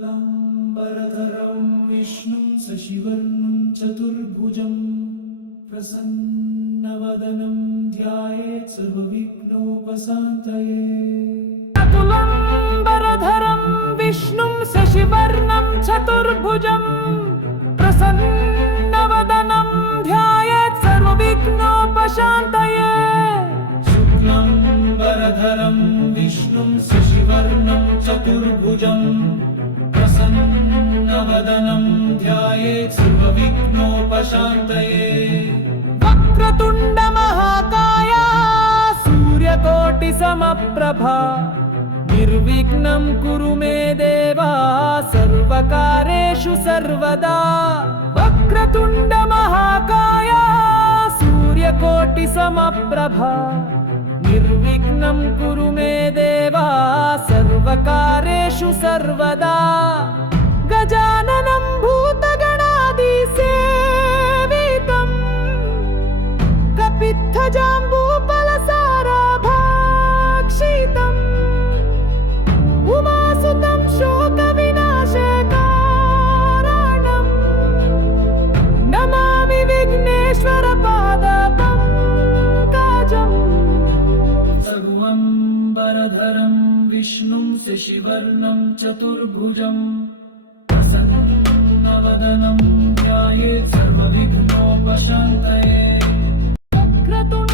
शुक्लाम्बरधरं विष्णुं शशिवर्णं चतुर्भुजं प्रसन्नवदनं ध्यायेत् सर्वविघ्नोपशान्तये। शुक्लाम्बरधरं विष्णुं शशिवर्णं चतुर्भुजं प्रसन्नवदनं ध्यायेत् सर्वविघ्नोपशान्तये। शुक्लाम्बरधरं विष्णुं शशिवर्णं चतुर्भुजं प्रसन्नवदनं ध्यायेत् सर्वविघ्नोपशान्तये। वक्रतुण्ड महाकाय सूर्यकोटिसमप्रभा निर्विघ्नं कुरु मे देवा सर्वकार्येषु सर्वदा। वक्रतुण्ड महाकाय सूर्यकोटिसमप्रभा निर्विघ्नं कुरु मे देवा सर्वकार्येषु सर्वदा। गजाननं भूतगणादिसेवितं कपित्थजाम्बूफलसाराभक्षितम् उमासुतं शोकविनाशकारणं नमामि विघ्नेश्वरपादपङ्कजम्। शुक्लाम्बरधरं विष्णुं शशिवर्णं चतुर्भुजं प्रसन्नवदनं ध्यायेत् सर्वविघ्नोपशान्तये। वक्रतुण्ड